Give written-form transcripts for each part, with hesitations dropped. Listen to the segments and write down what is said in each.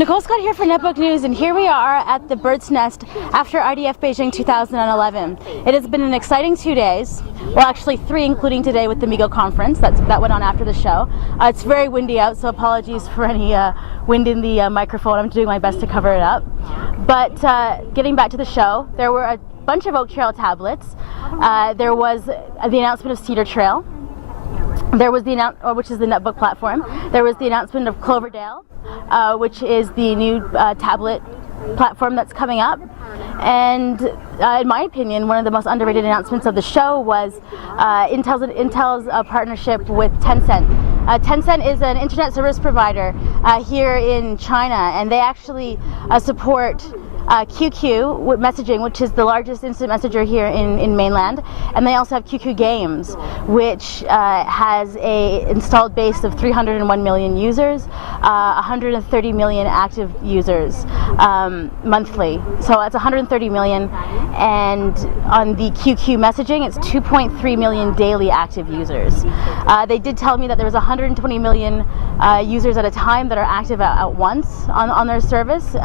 Nicole Scott here for Netbook News, and here we are at the Bird's Nest after IDF Beijing 2011. It has been an exciting 2 days, well actually 3 including today with the MiGo conference that went on after the show. It's very windy out, so apologies for any wind in the microphone. I'm doing my best to cover it up. But getting back to the show, there were a bunch of Oak Trail tablets. There was the announcement of Cedar Trail. There was which is the Netbook platform. There was the announcement of Cloverdale, which is the new tablet platform that's coming up. And in my opinion, one of the most underrated announcements of the show was Intel's partnership with Tencent. Tencent is an internet service provider here in China, and they actually support QQ messaging, which is the largest instant messenger here in mainland, and they also have QQ Games, which has a installed base of 301 million users, 130 million active users monthly. So that's 130 million, and on the QQ messaging, it's 2.3 million daily active users. They did tell me that there was 120 million users at a time that are active at once on their service,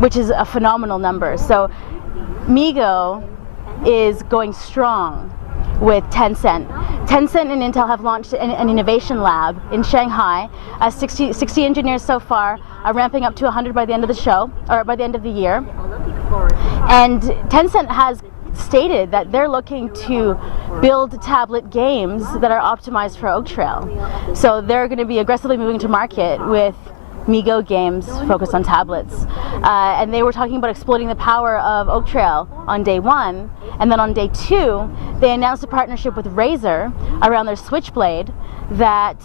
which is a phenomenal number. So MiGo is going strong with Tencent. Tencent and Intel have launched an innovation lab in Shanghai. 60 engineers so far, ramping up to 100 by the end of the show, or by the end of the year. And Tencent has stated that they're looking to build tablet games that are optimized for Oak Trail. So they're going to be aggressively moving to market with MiGo games focused on tablets. And they were talking about exploiting the power of Oak Trail on day 1, and then on day 2 they announced a partnership with Razer around their Switchblade that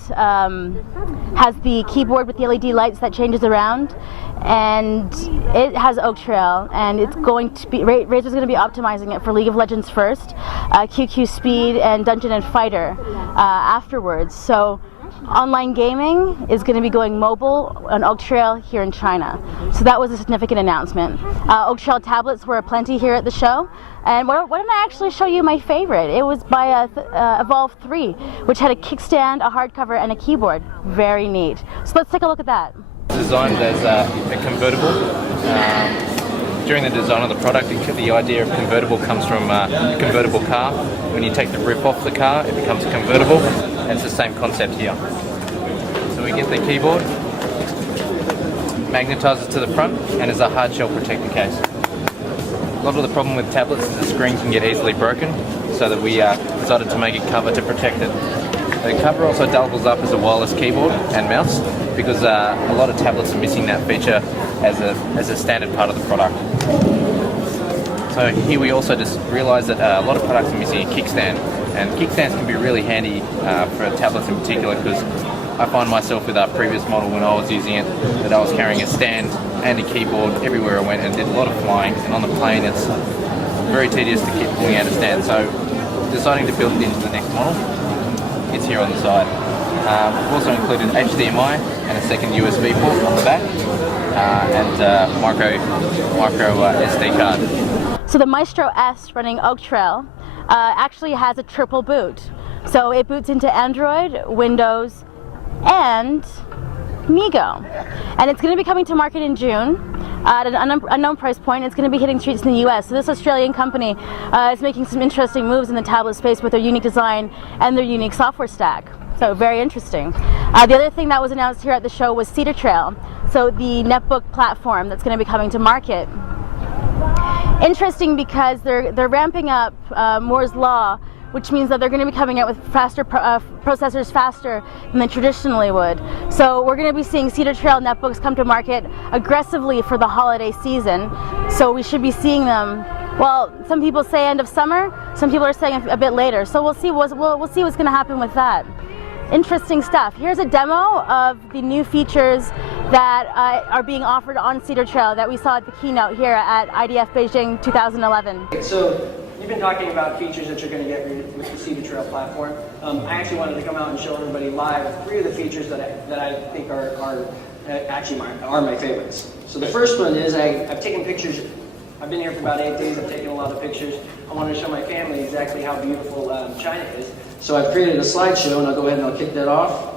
has the keyboard with the LED lights that changes around, and it has Oak Trail, and it's going to be, Razer's going to be optimizing it for League of Legends first, QQ Speed, and Dungeon and Fighter afterwards. So online gaming is going to be going mobile on Oak Trail here in China. So that was a significant announcement. Oak Trail tablets were aplenty here at the show. And why don't I actually show you my favorite? It was by Evolve 3, which had a kickstand, a hardcover, and a keyboard. Very neat. So let's take a look at that. Designed as a convertible. During the design of the product, the idea of convertible comes from a convertible car. When you take the roof off the car, it becomes convertible. And it's the same concept here. So we get the keyboard, magnetizes to the front, and is a hard shell protector case. A lot of the problem with tablets is the screen can get easily broken, so that we decided to make a cover to protect it. The cover also doubles up as a wireless keyboard and mouse, because a lot of tablets are missing that feature as a standard part of the product. So here we also just realised that a lot of products are missing a kickstand, and kickstands can be really handy for tablets in particular, because I find myself with our previous model when I was using it that I was carrying a stand and a keyboard everywhere I went, and did a lot of flying, and on the plane it's very tedious to keep pulling out a stand. So deciding to build it into the next model, it's here on the side. We've also included HDMI and a second USB port on the back, and micro SD card. So the Maestro S running Oak Trail actually has a triple boot. So it boots into Android, Windows, and MiGo. And it's going to be coming to market in June at an unknown price point. It's going to be hitting streets in the US. So this Australian company is making some interesting moves in the tablet space with their unique design and their unique software stack. So very interesting. The other thing that was announced here at the show was Cedar Trail. So the Netbook platform that's going to be coming to market. Interesting because they're ramping up Moore's Law, which means that they're going to be coming out with faster processors faster than they traditionally would. So we're going to be seeing Cedar Trail netbooks come to market aggressively for the holiday season. So we should be seeing them, well, some people say end of summer, some people are saying a bit later. So we'll see what's going to happen with that. Interesting stuff. Here's a demo of the new features that are being offered on Cedar Trail that we saw at the keynote here at IDF Beijing 2011. So you've been talking about features that you're going to get with the Cedar Trail platform. I actually wanted to come out and show everybody live 3 of the features that I think are actually my favorites. So the first one is I've taken pictures. I've been here for about 8 days. I've taken a lot of pictures. I wanted to show my family exactly how beautiful China is. So I've created a slideshow, and I'll go ahead and I'll kick that off.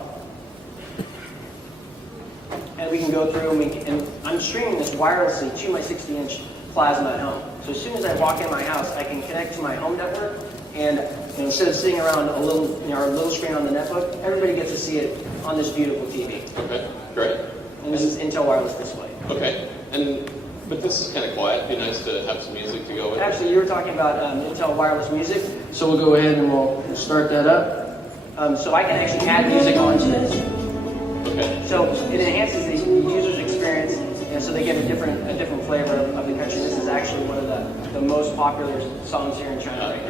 And we can go through and I'm streaming this wirelessly to my 60-inch plasma at home. So as soon as I walk in my house, I can connect to my home network, and instead of sitting around a little, our little screen on the netbook, everybody gets to see it on this beautiful TV. Okay, great. And this is Intel wireless display. Okay, but this is kind of quiet. It'd be nice to have some music to go with. Actually, you were talking about Intel wireless music, so we'll go ahead and we'll start that up. So I can actually add music onto this. Okay. So it enhances the user's experience, and so they get a different flavor of the country. This is actually one of the most popular songs here in China right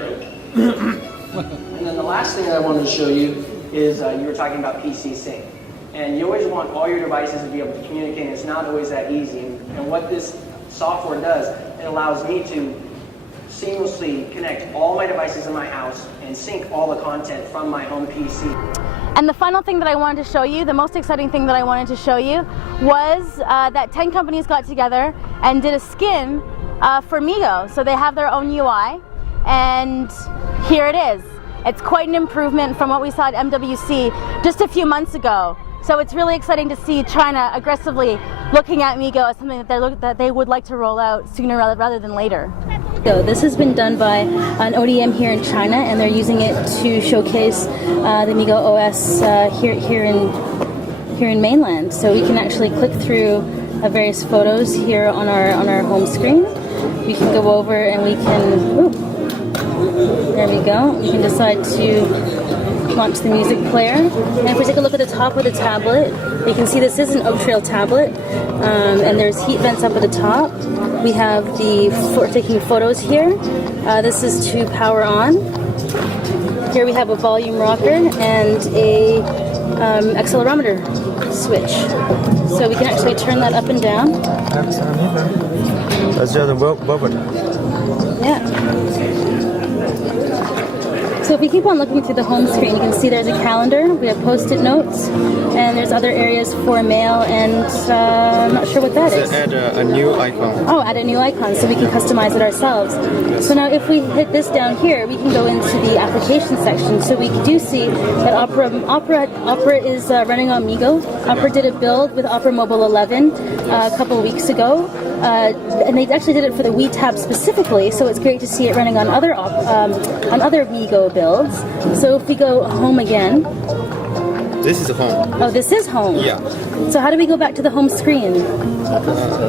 now. And then the last thing that I wanted to show you is you were talking about PC sync. And you always want all your devices to be able to communicate, and it's not always that easy. And what this software does, it allows me to seamlessly connect all my devices in my house and sync all the content from my home PC. And the final thing that I wanted to show you, the most exciting thing that I wanted to show you, was that 10 companies got together and did a skin for Migo. So they have their own UI, and here it is. It's quite an improvement from what we saw at MWC just a few months ago. So it's really exciting to see China aggressively looking at Migo as something that they would like to roll out sooner rather than later. So this has been done by an ODM here in China, and they're using it to showcase the Migo OS here in mainland. So we can actually click through various photos here on our home screen. We can go over and we can. There we go. We can decide to launch the music player. And if we take a look at the top of the tablet, you can see this is an Oak Trail tablet, and there's heat vents up at the top. We have for taking photos here. This is to power on. Here we have a volume rocker and a accelerometer switch. So we can actually turn that up and down. That's just a bubble. Yeah. So if we keep on looking through the home screen, you can see there's a calendar, we have post-it notes, and there's other areas for mail, and I'm not sure what that is. Add a new icon. Oh, add a new icon so we can customize it ourselves. So now if we hit this down here, we can go into the application section. So we do see that Opera is running on Migo. Opera did a build with Opera Mobile 11 a couple of weeks ago. And they actually did it for the Wii Tab specifically, so it's great to see it running on other Migo builds. So if we go home again. This is home. Oh, this is home. Yeah. So how do we go back to the home screen?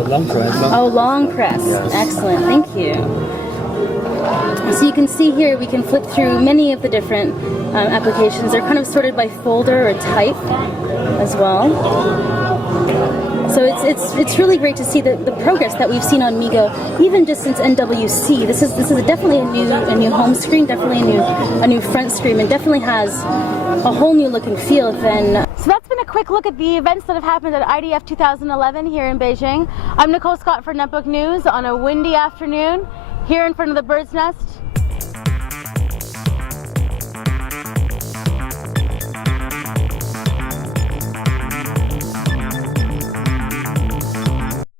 Long press. Oh, long press. Yes. Excellent. Thank you. So you can see here we can flip through many of the different applications. They're kind of sorted by folder or type as well. So it's really great to see the progress that we've seen on Migo, even just since NWC. This is definitely a new home screen, definitely a new front screen, and definitely has a whole new look and feel. So that's been a quick look at the events that have happened at IDF 2011 here in Beijing. I'm Nicole Scott for Netbook News on a windy afternoon here in front of the Bird's Nest